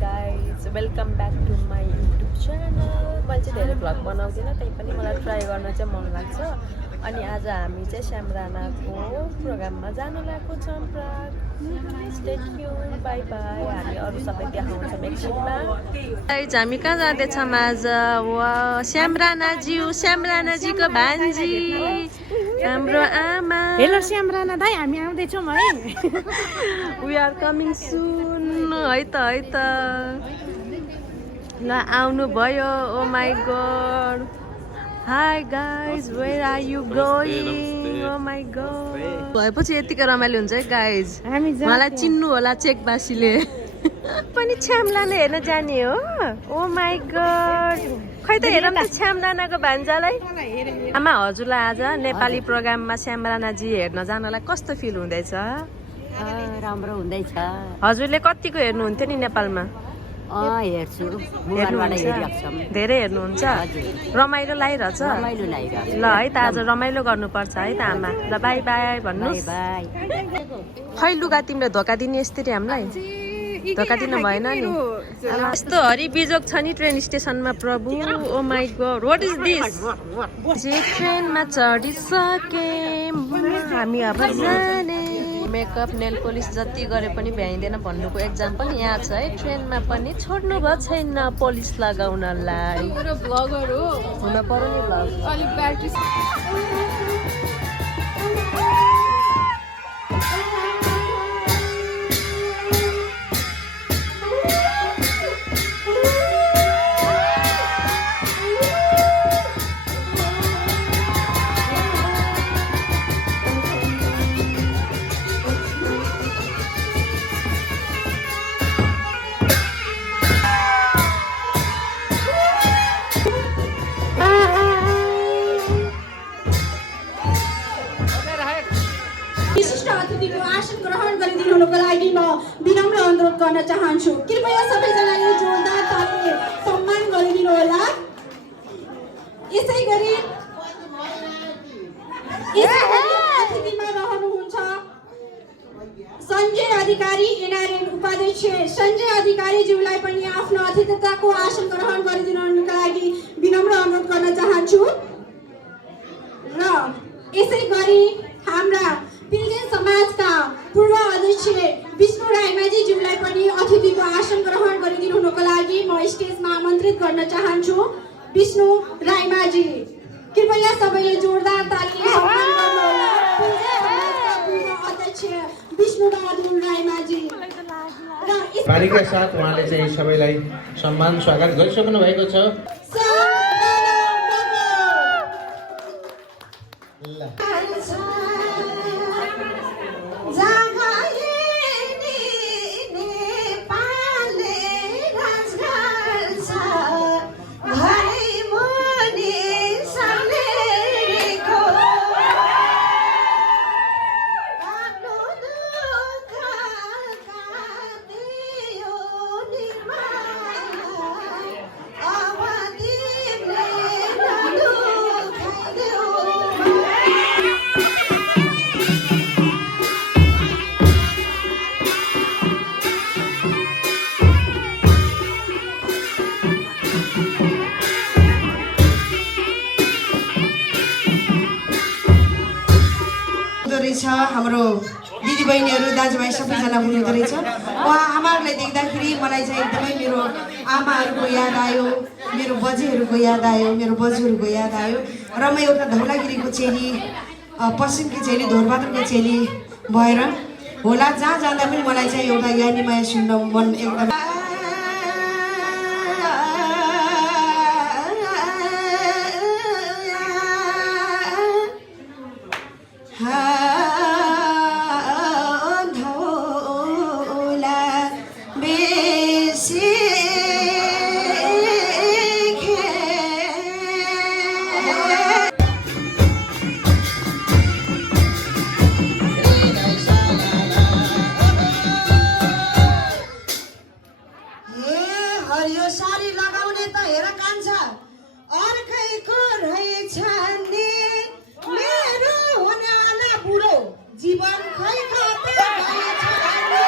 guys, welcome back to my YouTube channel. मैले चाहिँ धेरै भ्लग बनाउँदिनँ त्यही पनि मलाई ट्राई गर्न चाहिँ मन लाग्छ अनि आज हामी चाहिँ श्याम राणाको प्रोग्राममा जान लागेको छौँ Prague. Stay tune, by by. हामी अरू सबै देखाउँछौँ एकछिनमा। गाइज हामी कहाँ जाँदैछौँ आज? वाह, श्याम राणाजीको भान्जी हाम्रो आमा। हेलो श्याम राणा दाइ, हामी आउँदैछौँ है। We are coming soon. है त ल आउनु भयो। Oh my god. Hi guys, where are you going? Oh my god. भएपछि यतिको रमाइलो हुन्छ है गाइज। मलाई चिन्नु होला चेकबासीले। पनि श्याम राणा हेर्न जाने हो? ओ माई गॉड। खै त हेरौँ त श्याम राणाको भान्जालाई। आमा, हजुरलाई आज नेपाली प्रोग्राममा श्याम राणाजी हेर्न जानलाई कस्तो फिल हुँदैछ? राम्रो हुँदैछ। हजुरले कतिको हेर्नुहुन्थ्यो नि नेपालमा? हेर्छु, मोबाइलबाट हेरिरहेको छौँ। धेरै हेर्नुहुन्छ? रमाइलो लागिरहेछ? रमाइलो लागिरहेको। ल है त, आज रमाइलो गर्नुपर्छ है त आमा। ल बाई बाई भन्नुहोस्। खै लुगा तिमीले धोका दिने यसरी हामीलाई? धोका दिनु भएन नि। यस्तो हरिबिजोग छ नि ट्रेन स्टेसनमा प्रभु। Oh my god, what is this? जे ट्रेनमा चढिसके हामी अब जाने। मेकअप नेल पोलिस जति गरे पनि भ्याइँदैन भन्नुको एक्जाम्पल यहाँ छ है। ट्रेनमा पनि छोड्नु भएको छैन पोलिस लगाउनलाई। ब्लगर हो, हुन पर्यो नि ब्लग। अलिक ब्याट्री लागि म विनम्र अनुरोध गर्न चाहन्छु। कृपया सबैजनाले जोरदार तालीले सम्मान गरिदिनु होला। यसै गरी अतिथिमा रहनुहुन्छ सञ्जय अधिकारी, एनआरएन उपाध्यक्ष सञ्जय अधिकारीज्यूलाई पनि आफ्नो अतिथिताको आसन ग्रहण गरिदिनुका लागि विनम्र अनुरोध गर्न चाहन्छु। र यसै गरी हाम्रा पिलजेन समाजका पूर्व अध्यक्ष विष्णु राईमाझीज्यूलाई पनि अतिथिको आसन ग्रहण गरिदिनुको लागि म स्टेजमा आमन्त्रित गर्न चाहन्छु। विष्णु राईमाझी, कृपया सबैले जोरदार तालीले सम्मान गर्नुहोला। पिलजेन समाजका पूर्व अध्यक्ष विष्णु बहादुर राईमाझी र पानीका साथ उहाँले चाहिँ सबैलाई सम्मान स्वागत गरिसक्नु भएको छ। हाम्रो दिदीबहिनीहरू दाजुभाइ सबैजना हुनुहुँदो रहेछ। उहाँ आमाहरूलाई देख्दाखेरि मलाई चाहिँ एकदमै मेरो आमाहरूको याद आयो, मेरो बजेहरूको याद आयो, मेरो बजुहरूको याद आयो। र म एउटा धौलागिरीको चेली, पश्चिमकी चेली, धोरबहादुरको चेली भएर होला जहाँ जाँदा पनि मलाई चाहिँ एउटा यानीमाया सुन्न मन एकदम। हरियो साडी लगाउने त हेर कान्छा अर्कैको रहेछ नि मेरो हुनेवाला बुढो जीवन खै खतै भएछ नि।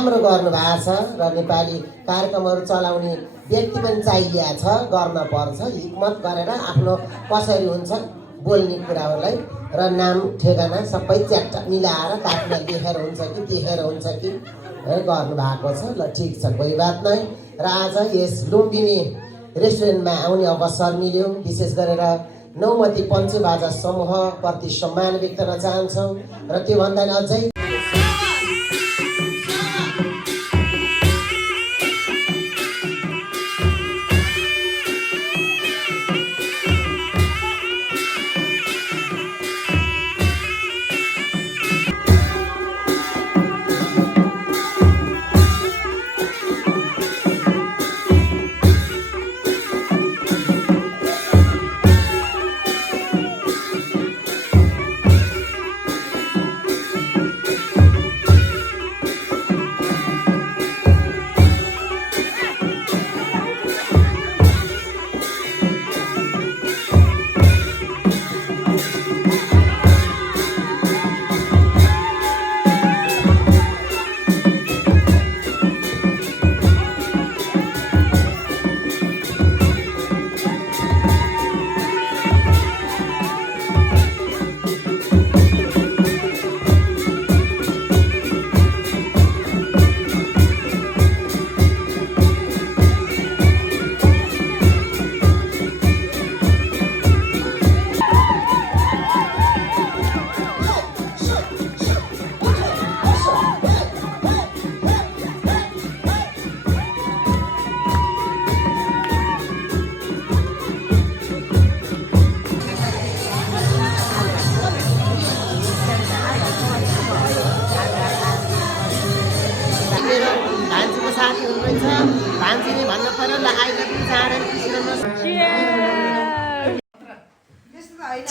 राम्रो गर्नुभएको छ र नेपाली कार्यक्रमहरू चलाउने व्यक्ति पनि चाहिएको छ, गर्न पर्छ। हिक्मत गरेर आफ्नो कसरी हुन्छ बोल्ने कुराहरूलाई र नाम ठेगाना सबै च्याट्ट मिलाएर काट्न लेखेर हुन्छ कि देखेर हुन्छ कि गर्नुभएको छ। ल ठिक छ, कोही बात नै। र आज यस लुम्बिनी रेस्टुरेन्टमा आउने अवसर मिल्यो। विशेष गरेर नौमती पञ्चबाजा समूहप्रति सम्मान व्यक्त गर्न चाहन्छौँ र त्योभन्दा अझै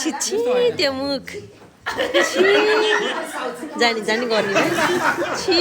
छिछि त्यो मुख जानी जानी गर्ने छि।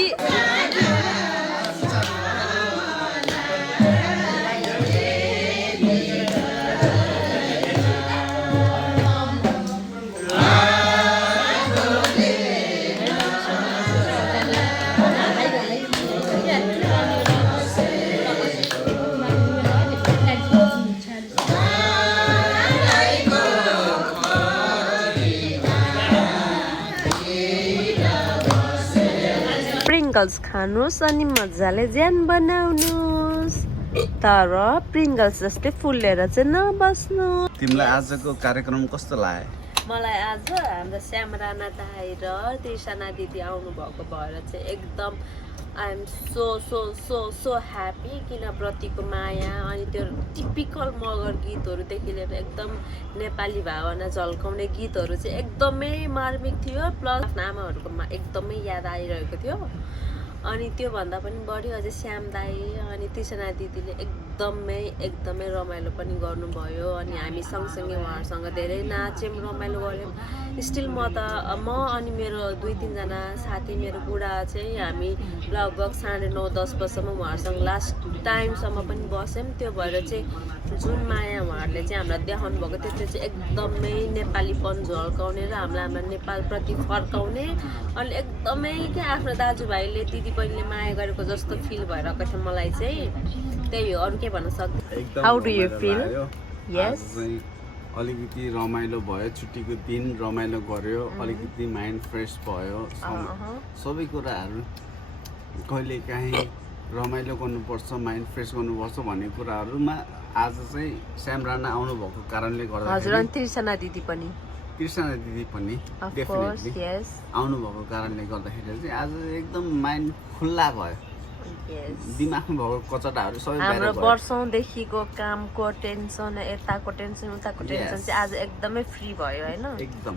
प्रिङ्गल्स खानुहोस् अनि मजाले ज्यान बनाउनुहोस्, तर प्रिङ्गल्स जस्तै फुलेर चाहिँ नबस्नु। तिमीलाई आजको कार्यक्रम कस्तो लाग्यो? मलाई आज हाम्रो श्याम राणा दाइ र त्रिशना दिदी आउनु भएको भएर चाहिँ एकदम I am so so so so happy. किन प्रतिको माया अनि त्यो टिपिकल मगर गीतहरूदेखि लिएर एकदम नेपाली भावना झल्काउने गीतहरू चाहिँ एकदमै मार्मिक थियो। प्लस आफ्नो आमाहरूको एकदमै याद आइरहेको थियो। अनि त्योभन्दा पनि बढी अझै श्याम दाई अनि त्रिशना दिदीले एकदमै रमाइलो पनि गर्नुभयो। अनि हामी सँगसँगै उहाँहरूसँग धेरै नाच्यौँ, रमाइलो गऱ्यौँ। स्टिल म अनि मेरो 2-3जना साथी मेरो बुढा चाहिँ हामी लगभग 9:30-10 बजीसम्म उहाँहरूसँग लास्ट टाइमसम्म पनि बस्यौँ। त्यो भएर चाहिँ जुन माया उहाँहरूले चाहिँ हामीलाई देखाउनु भएको थियो त्यो चाहिँ एकदमै नेपालीपन झल्काउने र हामीलाई नेपालप्रति फर्काउने। अनि एकदमै क्या आफ्नो दाजुभाइले दिदीबहिनीले माया गरेको जस्तो फिल भइरहेको थियो मलाई चाहिँ। त्यही हो, अरू के भन्न सक्दैन। How do you feel? Yes, अलिकति रमाइलो भयो, छुट्टीको दिन रमाइलो गर्यो, अलिकति माइन्ड फ्रेस भयो। सबै कुराहरू कहिले काहीँ रमाइलो गर्नुपर्छ, माइन्ड फ्रेस गर्नुपर्छ भन्ने कुराहरूमा आज चाहिँ श्याम राणा आउनुभएको कारणले गर्दा हजुर अनि त्रिशना दिदी पनि डेफिनेटली आउनुभएको कारणले गर्दाखेरि चाहिँ आज एकदम माइन्ड खुल्ला भयो। दिमागमा भएको कचटाहरू सबै हाम्रो वर्षौँदेखिको कामको टेन्सन, यताको टेन्सन उताको टेन्सन चाहिँ आज एकदमै फ्री भयो होइन? एकदम।